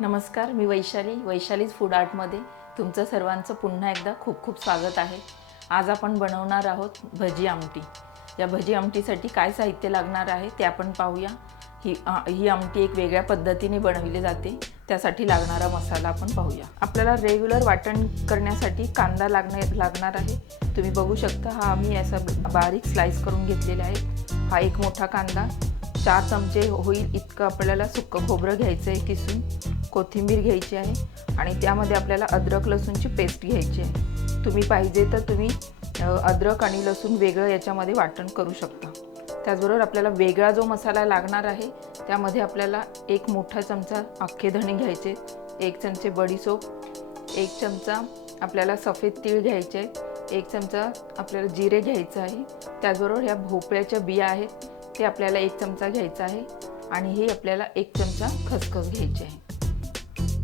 नमस्कार, मी वैशालीज फूड आर्टमध्ये तुमचं सर्वांचं पुन्हा एकदा खूप खूप स्वागत आहे। आज आपण बनवणार आहोत भजी आमटी। या भजी आमटीसाठी काय साहित्य लागणार आहे ते आपण पाहूया। ही आमटी एक वेगळ्या पद्धतीने बनवली जाते, त्यासाठी लागणारा मसाला आपण पाहूया। आपल्याला रेग्युलर वाटण करण्यासाठी कांदा लागणार आहे। तुम्ही बघू शकता, हा मी असा बारीक स्लाइस करून घेतलेला आहे। हा एक मोठा कांदा, 4 चमचे होईल इतकं आपल्याला सुक्कं खोबरं घ्यायचं आहे किसून, कोथिंबीर घ्यायची आहे आणि त्यामध्ये आपल्याला अद्रक लसूणची पेस्ट घ्यायची आहे। तुम्ही पाहिजे तर तुम्ही अद्रक आणि लसूण वेगळं याच्यामध्ये वाटण करू शकता। त्याचबरोबर आपल्याला वेगळा जो मसाला लागणार आहे त्यामध्ये आपल्याला एक मोठा चमचा अख्खे धणे घ्यायचे, 1 चमचे बडीशोप, 1 चमचा आपल्याला सफेद तीळ घ्यायचे, 1 चमचा आपल्याला जिरे घ्यायचं आहे। त्याचबरोबर ह्या भोपळ्याच्या बिया आहेत ते आपल्याला 1 चमचा घ्यायचा आहे आणि हे आपल्याला 1 चमचा खसखस घ्यायची आहे।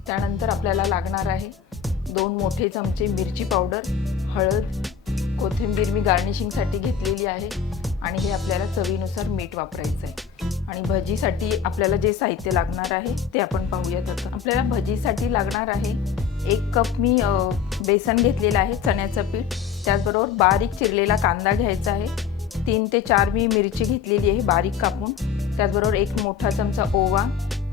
त्यानंतर आपल्याला लागणार आहे 2 मोठे चमचे मिरची पावडर, हळद, कोथिंबीर मी गार्निशिंगसाठी घेतलेली आहे आणि हे आपल्याला चवीनुसार मीठ वापरायचं आहे। आणि भजीसाठी आपल्याला जे साहित्य लागणार आहे ते आपण पाहूयात। आता आपल्याला भजीसाठी लागणार आहे 1 कप मी बेसन घेतलेलं आहे, चण्याचं पीठ, त्याचबरोबर बारीक चिरलेला कांदा घ्यायचा आहे, 3 ते 4 मी मिरची घेतलेली आहे बारीक कापून, त्याचबरोबर 1 मोठा चमचा ओवा,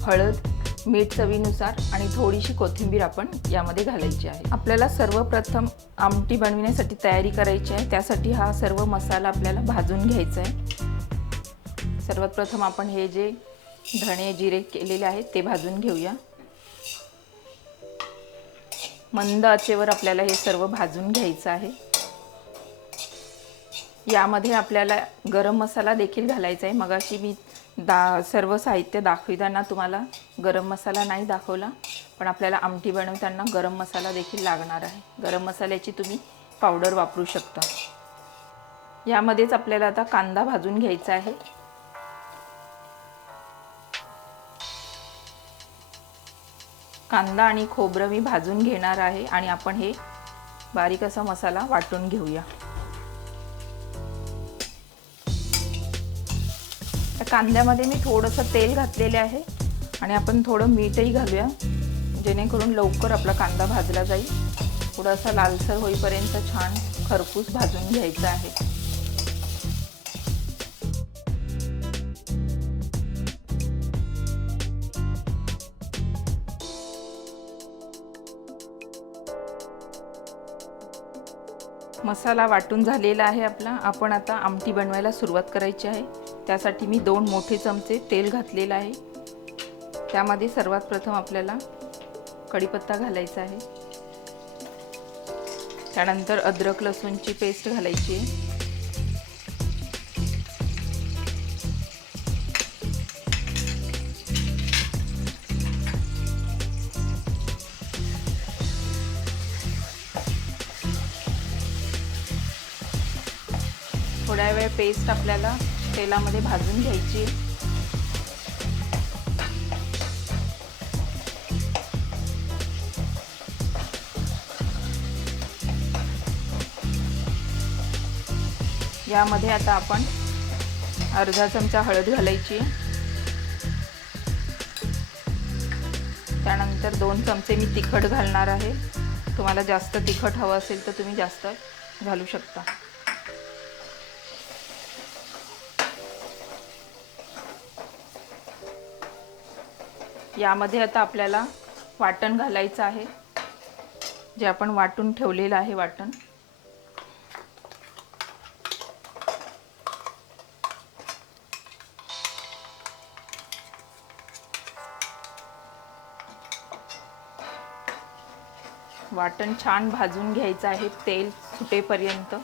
हळद, मीठ चवीनुसार आणि थोडीशी कोथिंबीर आपण यामध्ये घालायची आहे। आपल्याला सर्वप्रथम आमटी बनवण्यासाठी तयारी करायची आहे, त्यासाठी हा सर्व मसाला आपल्याला भाजून घ्यायचा आहे। सर्वात प्रथम आपण हे जे धणे जिरे केलेले आहेत ते भाजून घेऊया। मंद आचेवर आपल्याला हे सर्व भाजून घ्यायचं आहे। यामध्ये आपल्याला गरम मसाला देखील घालायचा आहे। मगाशी मी सर्व साहित्य दाखविताना तुम्हाला गरम मसाला नाही दाखवला, पण आपल्याला आमटी बनवताना गरम मसाला देखील लागणार आहे। गरम मसाल्याची तुम्ही पावडर वापरू शकता। यामध्येच आपल्याला आता कांदा भाजून घ्यायचा आहे। कांदा आणि खोबरं मी भाजून घेणार आहे आणि आपण हे बारीक असा मसाला वाटून घेऊया। कांद्यामध्ये मी थोडंसं तेल घातलेले आहे आणि आपण थोडं मीठही घालूया, जेणेकरून लवकर आपला कांदा भाजला जाईल। थोडासा लालसर होईपर्यंत छान खरपूस भाजून घ्यायचा आहे। मसाला वाटून झालेला आहे आपला। आपण आता आमटी बनवायला सुरुवात करायची आहे। त्यासाठी मी 2 मोठे चमचे तेल घातलेलं आहे। त्यामध्ये सर्वात प्रथम आपल्याला कढीपत्ता घालायचा आहे, त्यानंतर अद्रक लसूणची पेस्ट घालायची आहे, थोड्या वेळ पेस्ट आपल्याला तेलामध्ये भाजून घ्यायची। यामध्ये आता आपण अर्धा चमचा हळद घालायची, त्यानंतर 2 चमचे मी तिखट घालणार आहे। तुम्हाला जास्त तिखट हवं असेल तर तुम्ही जास्त घालू शकता। यामध्ये आता आपल्याला वाटण घालायचं आहे, जे आपण वाटून ठेवलेलं आहे वाटण। वाटण छान भाजून घ्यायचं आहे तेल सुटेपर्यंत।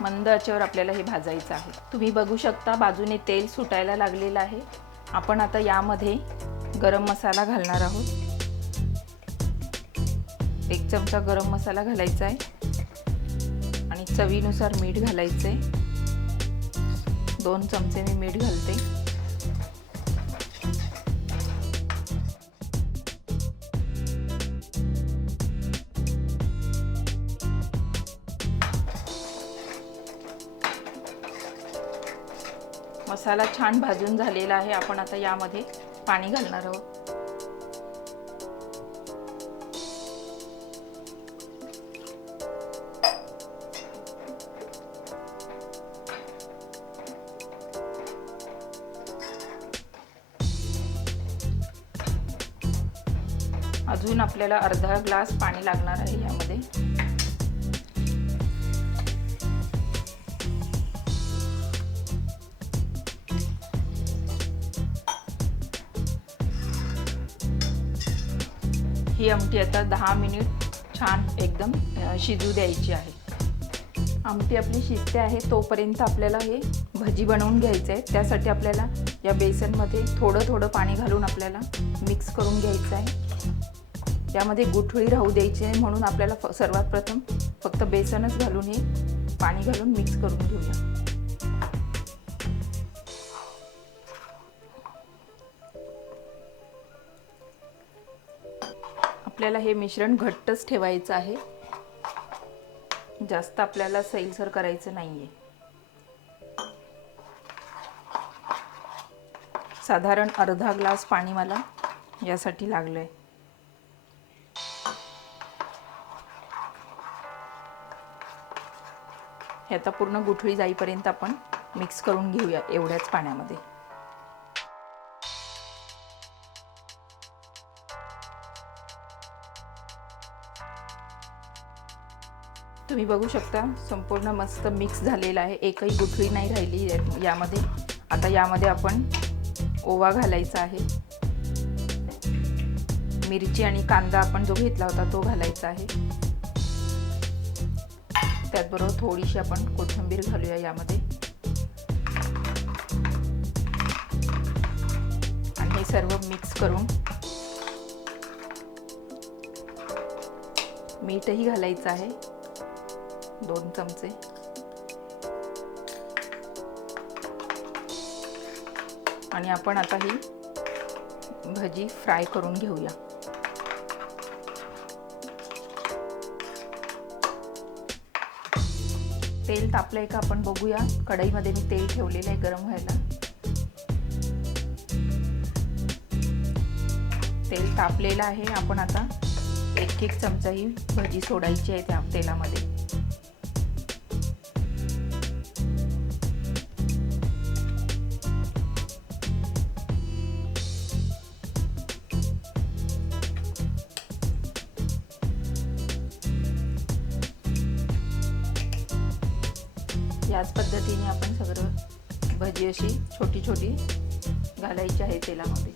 मंद आचेवर आपल्याला हे भाजायचं आहे। तुम्ही बघू शकता बाजूने तेल सुटायला लागलेलं आहे। आपण आता यामध्ये गरम मसाला घालणार आहोत। 1 चमचा गरम मसाला घालायचा आहे आणि चवीनुसार मीठ घालायचं आहे। 2 चमचे मी मीठ घालते। मसाला छान भाजून झालेला आहे। आपण आता यामध्ये पाणी घालणार आहोत. अजून आपल्याला अर्धा ग्लास पाणी लागणार आहे यामध्ये. ही आमटी आता 10 मिनिट छान एकदम शिजू द्यायची आहे. आमटी आपली शिजते आहे तोपर्यंत आपल्याला हे भजी बनवून घ्यायचं आहे. त्यासाठी आपल्याला या बेसनमध्ये थोडं थोडं पाणी घालून आपल्याला मिक्स करून घ्यायचं आहे. यामध्ये गुठळी राहू द्यायची आहे म्हणून आपल्याला सर्वात प्रथम फक्त बेसनच घालून हे पाणी घालून मिक्स करून घेऊया. आपल्याला हे मिश्रण घट्टच ठेवायचं आहे, जास्त आपल्याला सैलसर करायचं नाहीये. साधारण अर्धा ग्लास पाणी मला यासाठी लागलंय. हे आता पूर्ण गुठळी जाईपर्यंत आपण मिक्स करून घेऊया एवढ्याच पाण्यामध्ये. तुम्ही बघू शकता संपूर्ण मस्त मिक्स झालेला आहे, एकही गुठळी नाही राहिली यामध्ये. आता यामध्ये आपण ओवा घालायचा आहे, मिरची आणि कांदा आपण जो घेतला होता तो घालायचा आहे. त्याचबरोबर थोडीशी आपण कोथिंबीर घालूया यामध्ये. आणि हे सर्व मिक्स करून मीठही घालायचं आहे 2 चमचे. आणि आपण आता ही भजी फ्राय करून घेऊया. तेल तापलंय का आपण बघूया. कढईमध्ये मी तेल ठेवलेलं आहे गरम व्हायला. तेल तापलेलं आहे. आपण आता 1-1 चमचा ही भजी सोडायची आहे त्या तेलामध्ये. याच पद्धतीने आपण सगळं भजी अशी छोटी छोटी घालायची आहे तेलामध्ये.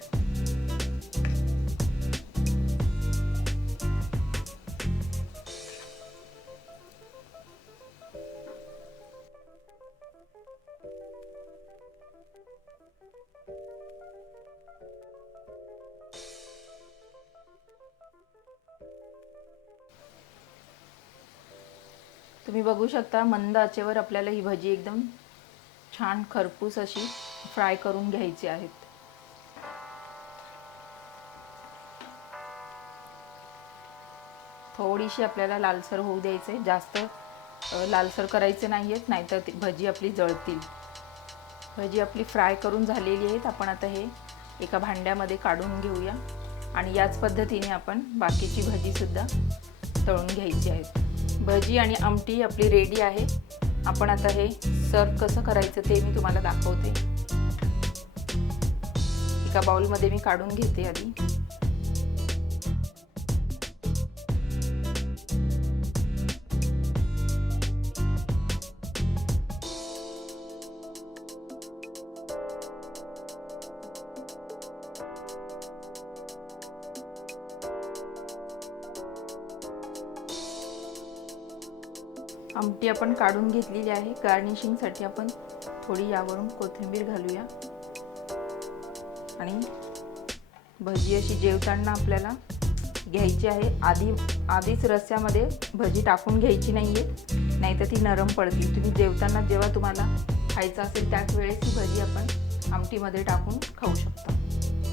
तुम्ही बघू शकता मंद आचेवर आपल्याला ही भजी एकदम छान खरपूस अशी फ्राय करून घ्यायची आहेत. थोडीशी आपल्याला लालसर होऊ द्यायचे, जास्त लालसर करायचे नाहीयेत, नाहीतर भजी आपली जळतील. भजी आपली फ्राय करून झालेली आहेत. आपण आता हे एका भांड्यामध्ये काढून घेऊया आणि याच पद्धतीने आपण बाकीची भजी सुद्धा तळून घ्यायची आहे. भजी आणि आमटी आपली रेडी आहे. आपण आता हे सर्व कसं करायचं ते मी तुम्हाला दाखवते. एका बाउलमध्ये मी काढून घेते आधी. आमटी आपण काढून घेतलेली आहे. गार्निशिंगसाठी आपण थोडी यावरून कोथिंबीर घालूया. आणि भजी अशी जेवताना आपल्याला घ्यायची आहे. आधीच रस्स्यामध्ये भजी टाकून घ्यायची नाहीये, नाहीतर ती नरम पडतील. तुम्ही जेवताना जेव्हा तुम्हाला खायचं असेल त्याच वेळेस ही भजी आपण आमटीमध्ये टाकून खाऊ शकता.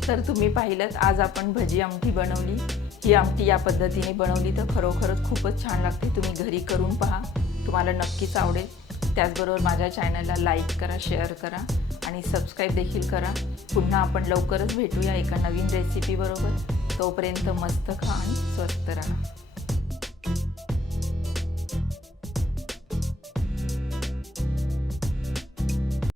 तर तुम्ही पाहिलं आज आपण भजी आमटी बनवली. ही आमटी या पद्धतीने बनवली तर खरोखरच खूपच छान लागते. तुम्ही घरी करून पहा, तुम्हाला नक्कीच आवडेल. त्याचबरोबर माझ्या चॅनलला लाईक करा, शेअर करा आणि सबस्क्राईब देखील करा. पुन्हा आपण लवकरच भेटूया एका नवीन रेसिपी बरोबर. तोपर्यंत मस्त खा आणि स्वस्त राहा.